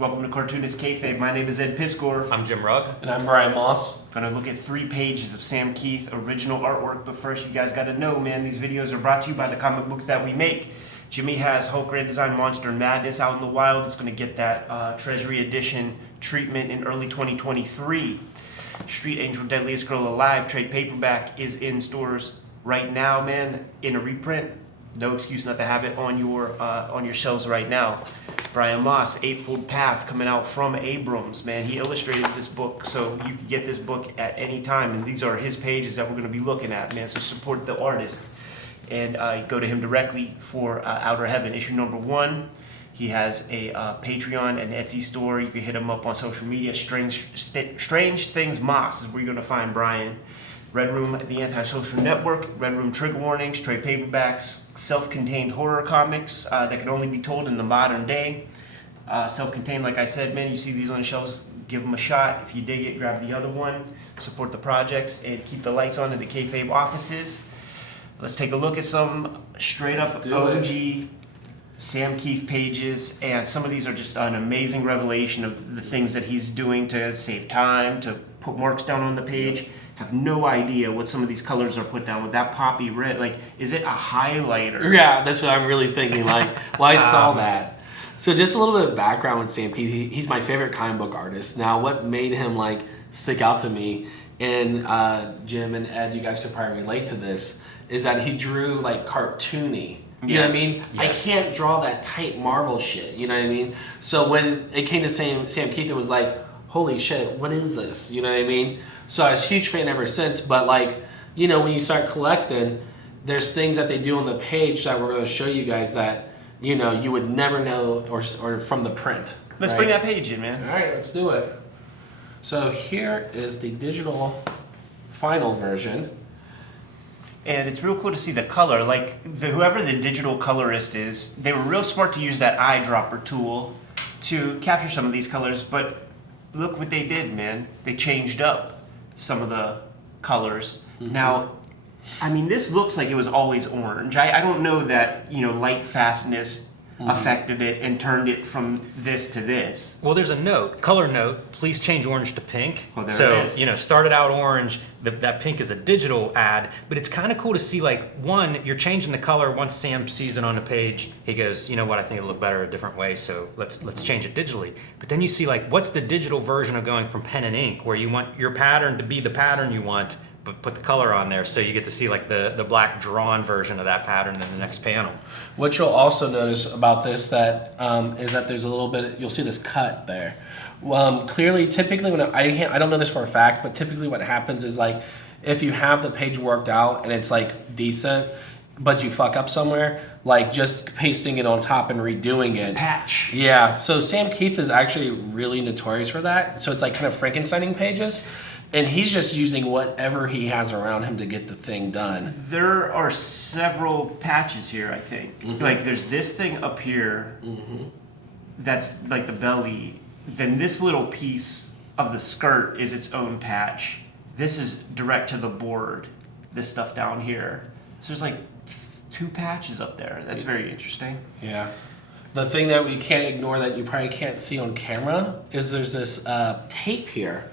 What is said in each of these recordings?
Welcome to Cartoonist Kayfabe. My name is Ed Piscor. I'm Jim Rugg. And I'm Brian Moss. Gonna look at 3 pages of Sam Kieth original artwork, but first you guys gotta know, man, these videos are brought to you by the comic books that we make. Jimmy has Hulk Grand Design Monster Madness out in the wild. It's gonna get that Treasury Edition treatment in early 2023. Street Angel Deadliest Girl Alive trade paperback is in stores right now, man, in a reprint. No excuse not to have it on your shelves right now. Brian Moss, Eightfold Path, coming out from Abrams, man. He illustrated this book, so you can get this book at any time, and these are his pages that we're going to be looking at, man. So support the artist, and go to him directly for Outer Heaven, issue number 1. He has a Patreon and Etsy store. You can hit him up on social media. Strange Things Moss is where you're going to find Brian. Red Room, the Antisocial Network, Red Room Trigger Warnings, trade paperbacks, self-contained horror comics that can only be told in the modern day. Self-contained, like I said, man, you see these on the shelves, give them a shot. If you dig it, grab the other one. Support the projects and keep the lights on in the Kayfabe offices. Let's take a look at some straight-up OG Sam Kieth pages, and some of these are just an amazing revelation of the things that he's doing to save time, to put marks down on the page. Have no idea what some of these colors are put down with that poppy red. Like, is it a highlighter? Yeah, that's what I'm really thinking. Like, well, I saw that. So just a little bit of background with Sam Kieth. He's my favorite comic book artist. Now, what made him like stick out to me, and Jim and Ed, you guys could probably relate to this, is that he drew like cartoony. You know what I mean? Yes. I can't draw that tight Marvel shit. You know what I mean? So when it came to Sam Kieth, it was like, holy shit, what is this? You know what I mean? So I was a huge fan ever since, but like, you know, when you start collecting, there's things that they do on the page that we're going to show you guys that, you know, you would never know or from the print. Let's bring that page in, man. All right, let's do it. So here is the digital final version. And it's real cool to see the color. Like, whoever the digital colorist is, they were real smart to use that eyedropper tool to capture some of these colors, but look what they did, man. They changed up some of the colors. Mm-hmm. Now, I mean, this looks like it was always orange. I don't know that, you know, light fastness affected it and turned it from this to this. Well, there's a note, color note, please change orange to pink. Oh, there it is. You know, started out orange, that pink is a digital ad, but it's kind of cool to see, like, one, you're changing the color. Once Sam sees it on the page, he goes, you know what, I think it'll look better a different way, so let's change it digitally. But then you see, like, what's the digital version of going from pen and ink, where you want your pattern to be the pattern you want, but put the color on there, so you get to see like the black drawn version of that pattern in the next panel. What you'll also notice about this that is that there's a little bit, you'll see this cut there. Clearly, typically when I don't know this for a fact, but typically what happens is like if you have the page worked out and it's like decent, but you fuck up somewhere, like just pasting it on top and redoing it. Patch. Yeah. So Sam Kieth is actually really notorious for that. So it's like kind of Frankensteining pages. And he's just using whatever he has around him to get the thing done. There are several patches here, I think. Mm-hmm. Like, there's this thing up here that's like the belly. Then this little piece of the skirt is its own patch. This is direct to the board, this stuff down here. So there's like 2 patches up there. That's very interesting. Yeah. The thing that we can't ignore that you probably can't see on camera is there's this tape here.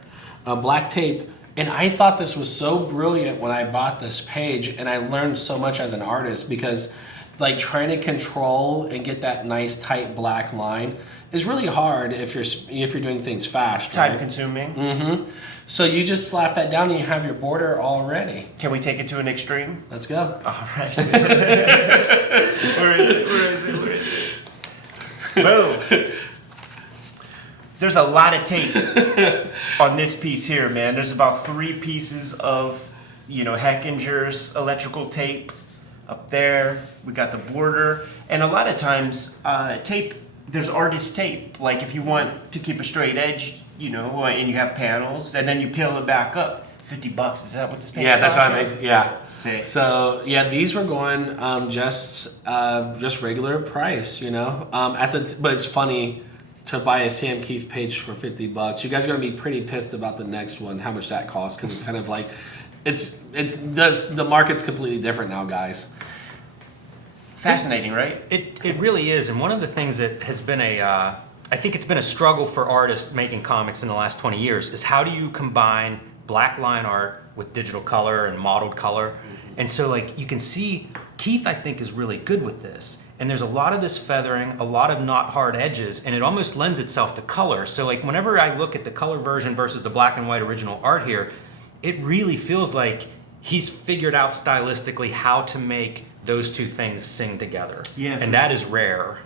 Black tape, and I thought this was so brilliant when I bought this page, and I learned so much as an artist because like trying to control and get that nice tight black line is really hard if you're doing things fast. Time right? consuming. Mm-hmm. So you just slap that down and you have your border all ready. Can we take it to an extreme? Let's go. All right. Where is it? Boom. There's a lot of tape on this piece here, man. There's about 3 pieces of, you know, Heckinger's electrical tape up there. We got the border. And a lot of times, tape, there's artist tape. Like if you want to keep a straight edge, you know, and you have panels, and then you peel it back up. $50, is that what this page Yeah, that's costs? what I make. Yeah. Sick. So yeah, these were going just regular price, you know. But it's funny to buy a Sam Kieth page for $50. You guys are gonna be pretty pissed about the next one, how much that costs, because it's kind of like, the market's completely different now, guys. Fascinating, right? It really is, and one of the things that has been a I think it's been a struggle for artists making comics in the last 20 years is how do you combine black line art with digital color and modeled color? And so like you can see Kieth, I think, is really good with this. And there's a lot of this feathering, a lot of not hard edges, and it almost lends itself to color. So like whenever I look at the color version versus the black and white original art here, it really feels like he's figured out stylistically how to make those two things sing together. Yeah, and that is rare.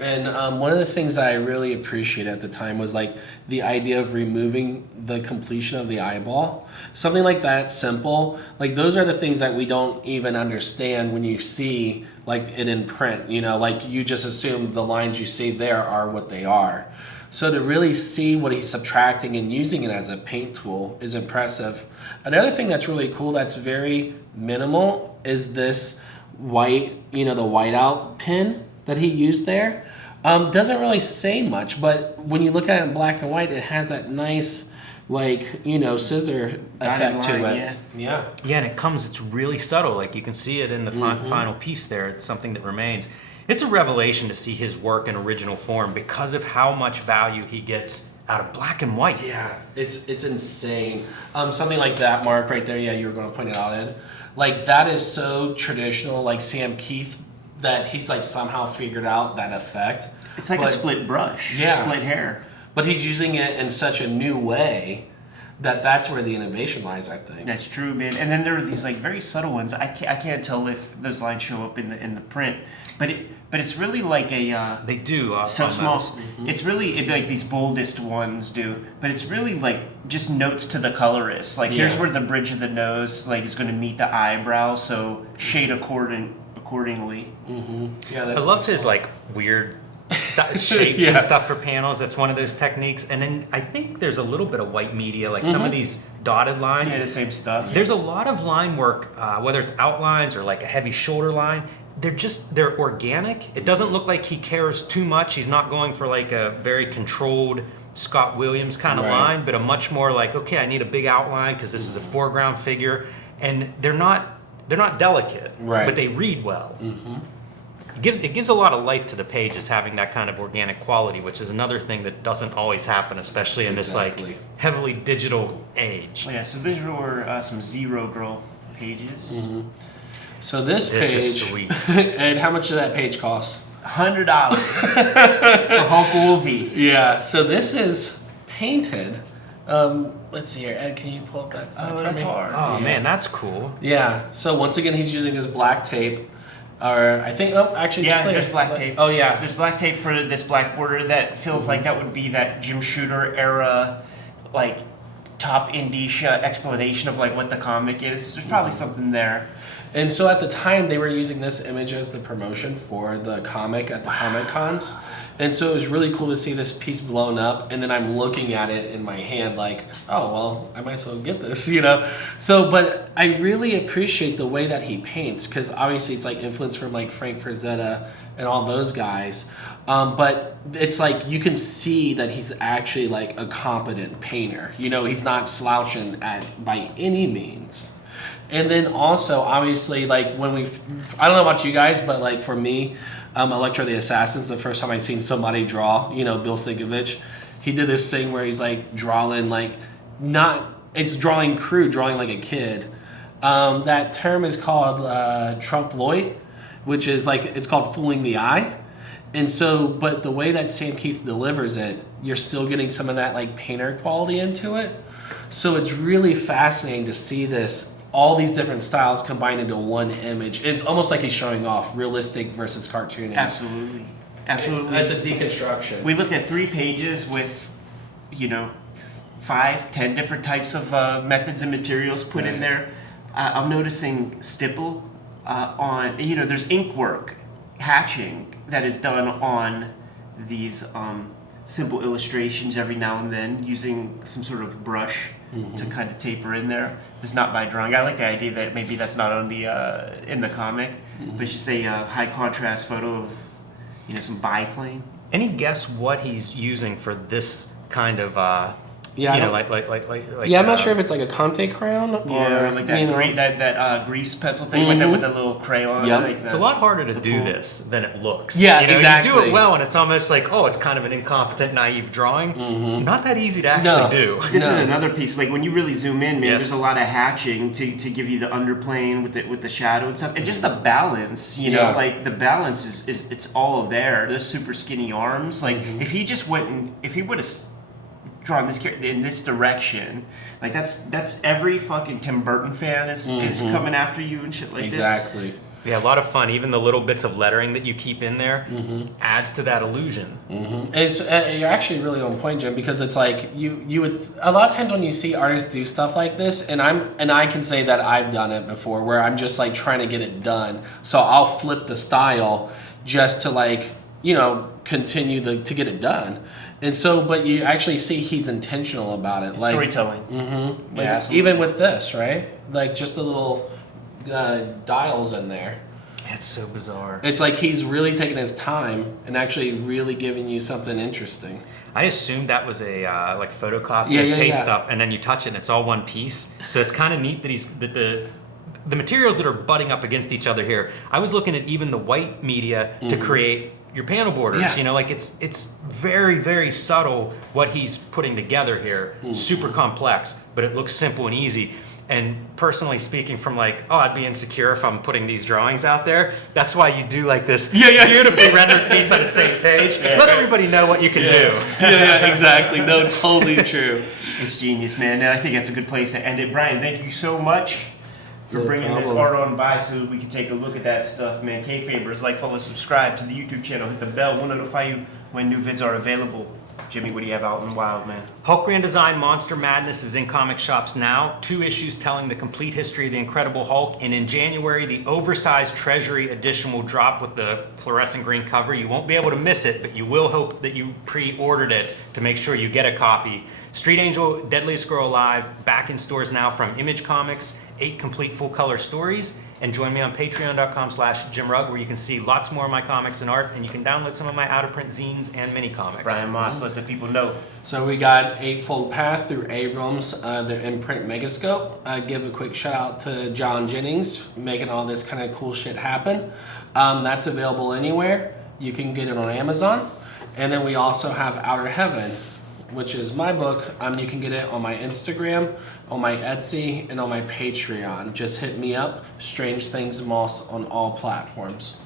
And one of the things I really appreciated at the time was like the idea of removing the completion of the eyeball. Something like that simple. Like those are the things that we don't even understand when you see like it in print. You know, like you just assume the lines you see there are what they are. So to really see what he's subtracting and using it as a paint tool is impressive. Another thing that's really cool that's very minimal is this white, you know, the whiteout pin that he used there. Doesn't really say much, but when you look at it in black and white, it has that nice, like, you know, scissor effect to it. Yeah. Yeah, and it's really subtle. Like you can see it in the final piece there. It's something that remains. It's a revelation to see his work in original form because of how much value he gets out of black and white. Yeah, it's insane. Something like that mark right there, yeah, you were going to point it out, Ed. Like that is so traditional, like Sam Kieth, that he's like somehow figured out that effect. It's like a split brush, split hair. But he's using it in such a new way that's where the innovation lies, I think. That's true, man. And then there are these like very subtle ones. I can't tell if those lines show up in the print, but it's really like a they do so small. It's really like these boldest ones do, but it's really like just notes to the colorist. Like here's where the bridge of the nose like is going to meet the eyebrow, so shade accordingly. Yeah, that's I love his like weird shapes and stuff for panels. That's one of those techniques. And then I think there's a little bit of white media, like some of these dotted lines. Yeah, the same stuff. There's a lot of line work, whether it's outlines or like a heavy shoulder line. They're organic. It doesn't look like he cares too much. He's not going for like a very controlled Scott Williams kind of line, but a much more like, okay, I need a big outline because this is a foreground figure. And they're not delicate, but they read well. It gives a lot of life to the pages having that kind of organic quality, which is another thing that doesn't always happen, especially in this like heavily digital age. Yeah, so these were some Zero Girl pages. So this page is sweet. And how much did that page cost? $100 for Hulk Wolvie. Yeah, so this is painted. Let's see here. Ed, can you pull up that side for that's me? hard. Oh man, that's cool. Yeah. So once again, he's using his black tape, or I think. Oh, actually, it's clear. There's black tape. Oh yeah. There's black tape for this black border that feels like that would be that Jim Shooter era, like top indicia explanation of like what the comic is. There's probably something there. And so at the time, they were using this image as the promotion for the comic at the Comic Cons. And so it was really cool to see this piece blown up. And then I'm looking at it in my hand like, oh, well, I might as well get this, you know? So, but I really appreciate the way that he paints because obviously it's like influence from like Frank Frazetta and all those guys. But it's like you can see that he's actually like a competent painter. You know, he's not slouching by any means. And then also, obviously, like when I don't know about you guys, but like for me, Electro the Assassin's the first time I'd seen somebody draw, you know, Bill Sienkiewicz. He did this thing where he's like drawing it's drawing crude, drawing like a kid. That term is called trompe l'oeil, which is like, it's called fooling the eye. And so, but the way that Sam Kieth delivers it, you're still getting some of that like painter quality into it. So it's really fascinating to see all these different styles combined into one image. It's almost like he's showing off realistic versus cartooning. Absolutely. That's a deconstruction. We looked at 3 pages with, 5-10 different types of methods and materials put in there. I'm noticing stipple on, there's ink work, hatching that is done on these simple illustrations every now and then using some sort of brush to kind of taper in there. It's not by drawing. I like the idea that maybe that's not on the in the comic, but it's just a high contrast photo of some biplane. Any guess what he's using for this kind of Yeah, I you know, don't- like. Yeah, I'm not sure if it's like a Conte crown or Yeah, like that you know. that grease pencil thing with the little crayon. Yep. Like It's a lot harder to do this than it looks. Yeah, you know, exactly. You do it well, and it's almost like, oh, it's kind of an incompetent, naive drawing. Not that easy to actually do. This is another piece. Like when you really zoom in, man, Yes. there's a lot of hatching to give you the underplane with the shadow and stuff, and just the balance. You know, Yeah. like the balance is it's all there. Those super skinny arms. Like if he just went and if he would have drawn this character in this direction, like that's every fucking Tim Burton fan is coming after you and shit like that. Exactly. Yeah, a lot of fun. Even the little bits of lettering that you keep in there adds to that illusion. It's you're actually really on point, Jim, because it's like you would a lot of times when you see artists do stuff like this, and I can say that I've done it before, where I'm just like trying to get it done, so I'll flip the style just to like continue to get it done, and so but you actually see he's intentional about it, like Storytelling. like, Yeah, absolutely. even with this, right? Like just the little dials in there. It's so bizarre. It's like he's really taking his time and actually really giving you something interesting. I assumed that was a like photocopy Yeah, and yeah, paste yeah. up, and then you touch it and it's all one piece. So it's kind of neat that the materials that are butting up against each other here. I was looking at even the white media to create your panel borders. Yeah. You know, like it's very, very subtle what he's putting together here. Super complex, but it looks simple and easy. And personally speaking, from like, oh, I'd be insecure if I'm putting these drawings out there. That's why you do like this beautifully rendered piece on the same page. Let everybody know what you can do. Yeah, exactly. No, totally true. It's genius, man. And I think that's a good place to end it. Brian, thank you so much for No bringing this problem. art on by so that we can take a look at that stuff, man. Kayfabers, like, follow, subscribe to the YouTube channel. Hit the bell. We'll notify you when new vids are available. Jimmy, what do you have out in the wild, man? Hulk Grand Design Monster Madness is in comic shops now. 2 issues telling the complete history of the Incredible Hulk. And in January, the oversized Treasury edition will drop with the fluorescent green cover. You won't be able to miss it, but you will hope that you pre-ordered it to make sure you get a copy. Street Angel, Deadliest Girl Alive, back in stores now from Image Comics. 8 complete full-color stories. And join me on patreon.com/JimRugg, where you can see lots more of my comics and art, and you can download some of my out-of-print zines and mini comics. Brian Moss, let the people know. So we got Eightfold Path through Abrams, their imprint Megascope. Give a quick shout out to John Jennings making all this kind of cool shit happen. That's available anywhere. You can get it on Amazon. And then we also have Outer Heaven, which is my book. You can get it on my Instagram, on my Etsy, and on my Patreon. Just hit me up, Strange Things Moss on all platforms.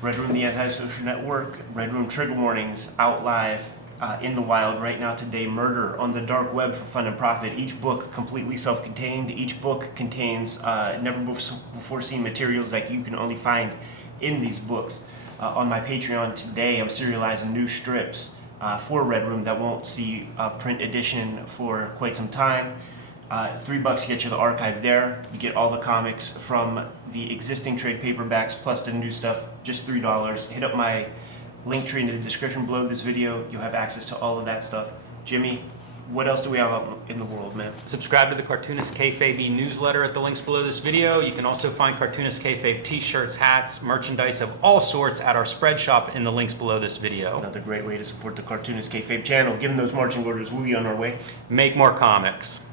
Red Room, the Antisocial Network. Red Room Trigger Warnings out live in the wild right now today. Murder on the Dark Web for Fun and Profit. Each book completely self-contained. Each book contains never before seen materials that you can only find in these books. On my Patreon today, I'm serializing new strips for Red Room that won't see a print edition for quite some time. $3 to get you the archive there. You get all the comics from the existing trade paperbacks plus the new stuff, just $3. Hit up my link tree in the description below this video. You'll have access to all of that stuff. Jimmy, what else do we have out in the world, man? Subscribe to the Cartoonist Kayfabe newsletter at the links below this video. You can also find Cartoonist Kayfabe t-shirts, hats, merchandise of all sorts at our spread shop in the links below this video. Another great way to support the Cartoonist Kayfabe channel. Given those marching orders, we'll be on our way. Make more comics.